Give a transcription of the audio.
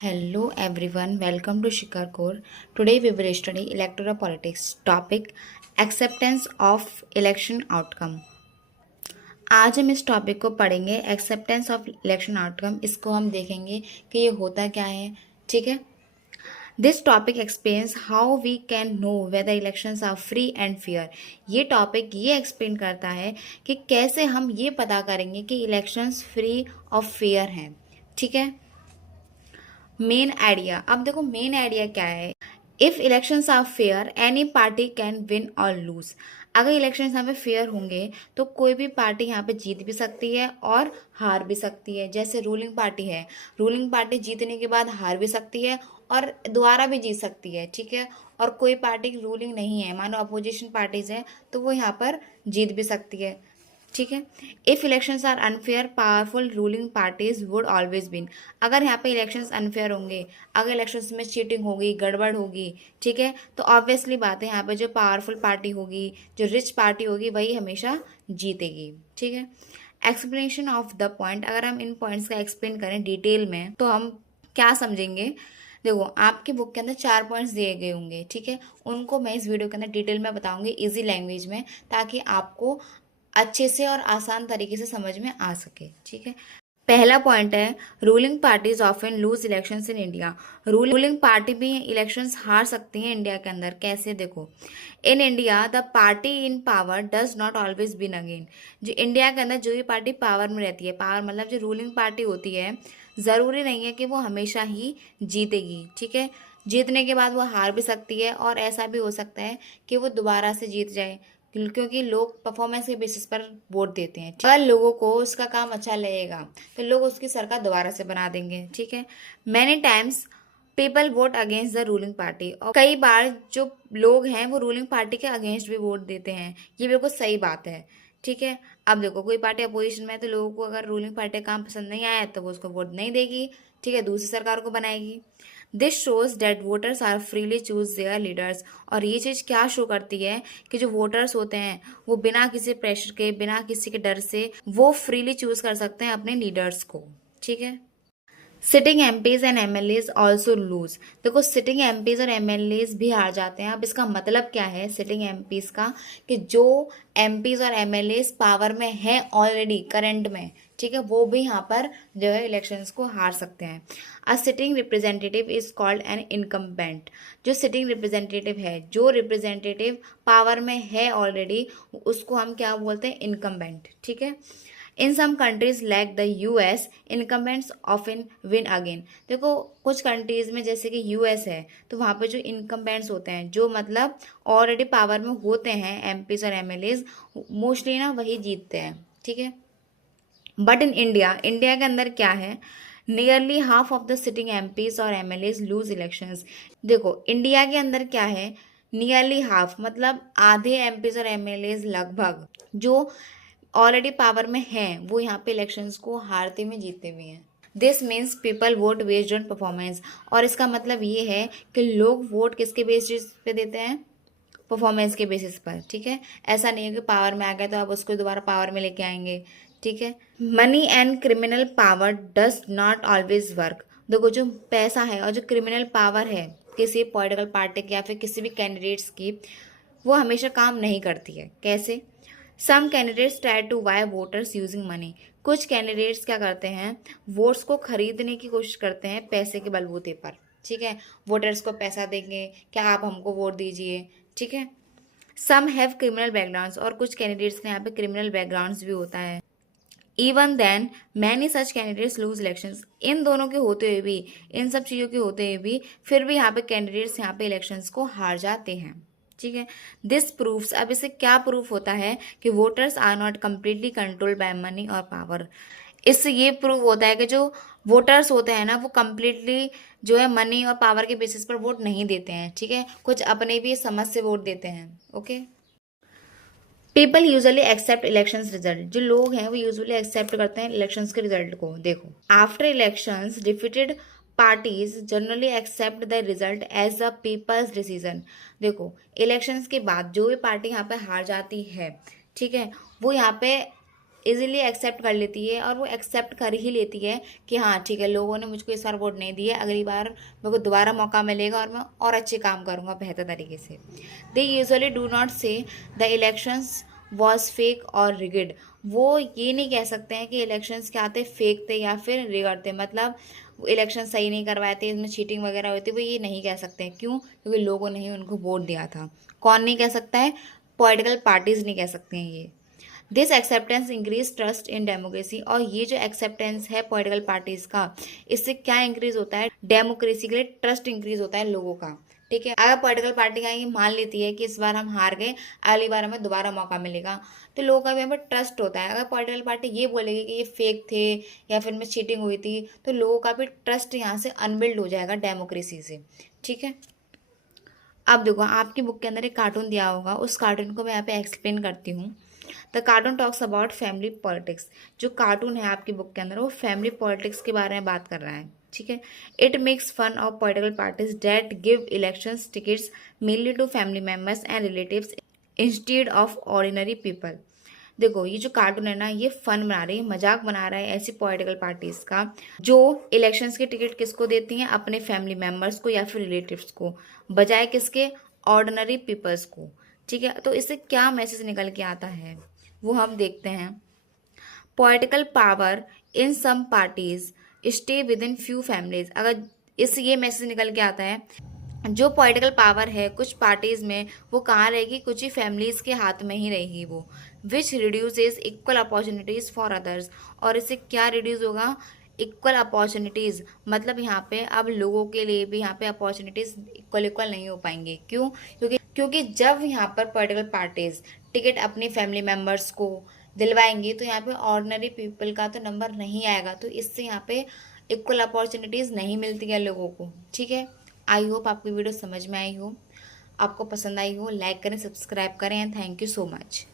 Hello everyone, welcome to Shikhar Core. Today we will study electoral politics. Topic acceptance of election outcome. आज हम इस topic को पढ़ेंगे acceptance of election outcome. इसको हम देखेंगे कि ये होता क्या है। ठीक है, this topic explains how we can know whether elections are free and fair. ये टॉपिक ये एक्सप्लेन करता है कि कैसे हम ये पता करेंगे कि इलेक्शंस फ्री और फेयर हैं। ठीक है, मेन आइडिया। अब देखो मेन आइडिया क्या है। If elections are fair any party can win और लूज। अगर इलेक्शंस यहाँ पे फेयर होंगे तो कोई भी पार्टी यहाँ पे जीत भी सकती है और हार भी सकती है। जैसे रूलिंग पार्टी है, रूलिंग पार्टी जीतने के बाद हार भी सकती है और दोबारा भी जीत सकती है। ठीक है, और कोई पार्टी रूलिंग नहीं है, मानो अपोजिशन पार्टीज है, तो वो यहाँ पर जीत भी सकती है। ठीक है, if elections are unfair powerful ruling parties would always win. अगर यहाँ पे इलेक्शंस अनफेयर होंगे, अगर इलेक्शंस में चीटिंग होगी, गड़बड़ होगी, ठीक है, तो ऑब्वियसली बात है यहाँ पे जो पावरफुल पार्टी होगी, जो रिच पार्टी होगी, वही हमेशा जीतेगी। ठीक है, एक्सप्लेनेशन ऑफ द पॉइंट। अगर हम इन पॉइंट्स का एक्सप्लेन करें डिटेल में तो हम क्या समझेंगे। देखो आपकी बुक के अंदर 4 पॉइंट्स दिए गए होंगे। ठीक है, उनको मैं इस वीडियो के अंदर डिटेल में बताऊंगी इजी लैंग्वेज में, ताकि आपको अच्छे से और आसान तरीके से समझ में आ सके। ठीक है, पहला पॉइंट है ruling parties often lose elections in India. Ruling party भी इलेक्शंस हार सकती हैं इंडिया के अंदर। कैसे, देखो in India the party in power does not always win again. जो इंडिया के अंदर जो भी पार्टी पावर में रहती है, पावर मतलब जो रूलिंग पार्टी होती है, ज़रूरी नहीं है कि वो हमेशा ही जीतेगी। ठीक है, जीतने के बाद वो हार भी सकती है और ऐसा भी हो सकता है कि वो दोबारा से जीत जाए, क्योंकि लोग परफॉर्मेंस के बेसिस पर वोट देते हैं। अगर लोगों को उसका काम अच्छा लगेगा तो लोग उसकी सरकार दोबारा से बना देंगे। ठीक है, many times people vote against the ruling party. और कई बार जो लोग हैं वो रूलिंग पार्टी के अगेंस्ट भी वोट देते हैं। ये बिल्कुल सही बात है। ठीक है, अब देखो कोई पार्टी अपोजिशन में है तो लोगों को अगर रूलिंग पार्टी का काम पसंद नहीं आया तो वो उसको वोट नहीं देगी। ठीक है, दूसरी सरकार को बनाएगी। This shows that voters are freely choose their leaders. और ये चीज़ क्या शो करती है कि जो वोटर्स होते हैं वो बिना किसी प्रेशर के, बिना किसी के डर से वो फ्रीली चूज कर सकते हैं अपने लीडर्स को। ठीक है, sitting MPs and MLAs also loose. देखो सिटिंग एमपीज और एमएलएज भी हार जाते हैं। अब इसका मतलब क्या है सिटिंग एमपीज का, कि जो एमपीज और एमएलएज पावर में है ऑलरेडी करंट में, ठीक है, वो भी यहाँ पर जो है इलेक्शंस को हार सकते हैं। A sitting representative is called an incumbent. जो सिटिंग रिप्रेजेंटेटिव है, जो रिप्रेजेंटेटिव पावर में है ऑलरेडी, उसको हम क्या बोलते हैं, इनकम्बेंट। ठीक है, in some countries like the US incumbents often win again. देखो कुछ कंट्रीज में जैसे कि यूएस है तो वहाँ पे जो इनकम्बेंट्स होते हैं, जो मतलब ऑलरेडी पावर में होते हैं एमपीज और एमएलएज, मोस्टली ना वही जीतते हैं। ठीक है, बट इन इंडिया, इंडिया के अंदर क्या है, nearly half of the sitting MPs और एमएलएज लूज इलेक्शंस। देखो इंडिया के अंदर क्या है, नियरली हाफ मतलब आधे एमपीज और एमएलएज लगभग जो ऑलरेडी पावर में हैं वो यहाँ पे इलेक्शंस को हारते हुए जीतते हुए हैं। This means people vote based on performance. और इसका मतलब ये है कि लोग वोट किसके बेसिस पे देते हैं, परफॉर्मेंस के बेसिस पर। ठीक है, ऐसा नहीं है कि पावर में आ गए तो आप उसको दोबारा पावर में लेके आएंगे। ठीक है, money and criminal power does not always work. देखो जो पैसा है और जो क्रिमिनल पावर है किसी पॉलिटिकल पार्टी की या फिर किसी भी कैंडिडेट्स की, वो हमेशा काम नहीं करती है। कैसे, some candidates try to buy voters using money. कुछ कैंडिडेट्स क्या करते हैं, वोट्स को खरीदने की कोशिश करते हैं पैसे के बलबूते पर। ठीक है, वोटर्स को पैसा देंगे, क्या आप हमको वोट दीजिए। ठीक है, सम हैव क्रिमिनल बैकग्राउंड्स। और कुछ कैंडिडेट्स के यहाँ पे क्रिमिनल बैकग्राउंड्स भी होता है। Even then many such candidates lose elections. इन दोनों के होते हुए भी, इन सब चीज़ों के होते हुए भी, फिर भी यहाँ पे कैंडिडेट्स यहाँ पे इलेक्शंस को हार जाते हैं। ठीक है, दिस प्रूफ्स। अब इससे क्या प्रूफ होता है कि voters are not completely controlled by money और पावर। इससे ये प्रूव होता है कि जो वोटर्स होते हैं ना, वो कम्प्लीटली जो है मनी और पावर के बेसिस पर वोट नहीं देते हैं। ठीक है, कुछ अपने भी समझ से वोट देते हैं। Okay, people usually accept election result. जो लोग हैं वो यूजली एक्सेप्ट करते हैं इलेक्शंस के रिजल्ट को। देखो after elections defeated parties generally accept the result as the people's decision. देखो इलेक्शंस के बाद जो भी पार्टी यहाँ पे हार जाती है, ठीक है, वो यहाँ पे इजीली एक्सेप्ट कर लेती है, और वो एक्सेप्ट कर ही लेती है कि हाँ ठीक है, लोगों ने मुझको इस बार वोट नहीं दिया, अगली बार मेरे को दोबारा मौका मिलेगा और मैं और अच्छे काम करूँगा बेहतर तरीके से। दे यूजुअली डू नॉट से द इलेक्शंस वॉज फेक और रिगिड। वो ये नहीं कह सकते हैं कि इलेक्शंस क्या थे, फेक थे या फिर रिगड थे, मतलब इलेक्शन सही नहीं करवाए थे, इसमें चीटिंग वगैरह हुई थी, वो ये नहीं कह सकते हैं। क्यों? क्योंकि लोगों ने ही उनको वोट दिया था। कौन नहीं कह सकता है? पॉलिटिकल पार्टीज नहीं कह सकते हैं ये। This acceptance increase trust in democracy. और ये जो एक्सेप्टेंस है पॉलिटिकल पार्टीज का, इससे क्या इंक्रीज होता है? डेमोक्रेसी के लिए ट्रस्ट इंक्रीज होता है लोगों का। ठीक है, अगर पॉलिटिकल पार्टी का ये मान लेती है कि इस बार हम हार गए, अगली बार हमें दोबारा मौका मिलेगा, तो लोगों का भी हमें ट्रस्ट होता है। अगर पॉलिटिकल पार्टी ये बोलेगी कि ये फेक थे या फिर इनमें चीटिंग हुई थी, तो लोगों का भी ट्रस्ट यहाँ से अनबिल्ड हो जाएगा डेमोक्रेसी से। ठीक है, अब देखो आपकी बुक के अंदर एक कार्टून दिया होगा, उस कार्टून को मैं यहाँ पे एक्सप्लेन करती हूँ। The cartoon talks about family politics. जो कार्टून है आपकी बुक के अंदर वो फैमिली पॉलिटिक्स के बारे में बात कर रहा है। ठीक है, it makes fun of political parties that give elections tickets mainly to family members and relatives instead of ordinary people. देखो ये जो कार्टून है ना, ये फन बना रही है, मजाक बना रहा है ऐसी पॉलिटिकल पार्टीज का जो इलेक्शंस के टिकट किसको देती हैं? अपने फैमिली मेम्बर्स को या फिर रिलेटिव्स को, बजाय किसके? ऑर्डिनरी पीपल्स को। ठीक है, तो इससे क्या मैसेज निकल के आता है वो हम देखते हैं। Political power in some parties stay within few families. अगर इससे ये मैसेज निकल के आता है, जो पॉलिटिकल पावर है कुछ पार्टीज में, वो कहाँ रहेगी? कुछ ही फैमिलीज के हाथ में ही रहेगी वो। Which reduces equal opportunities for others. और इससे क्या रिड्यूस होगा? इक्वल अपॉर्चुनिटीज, मतलब यहाँ पे अब लोगों के लिए भी यहाँ पे अपॉर्चुनिटीज इक्वल इक्वल नहीं हो पाएंगे। क्यों? क्योंकि जब यहाँ पर पॉलिटिकल पार्टीज टिकट अपने फैमिली मेम्बर्स को दिलवाएंगी, तो यहाँ पे ऑर्डिनरी पीपल का तो नंबर नहीं आएगा, तो इससे यहाँ पे इक्वल अपॉर्चुनिटीज नहीं मिलती है लोगों को। ठीक है, आई होप आपकी वीडियो समझ में आई हो, आपको पसंद आई हो। लाइक करें, सब्सक्राइब करें and thank you so much.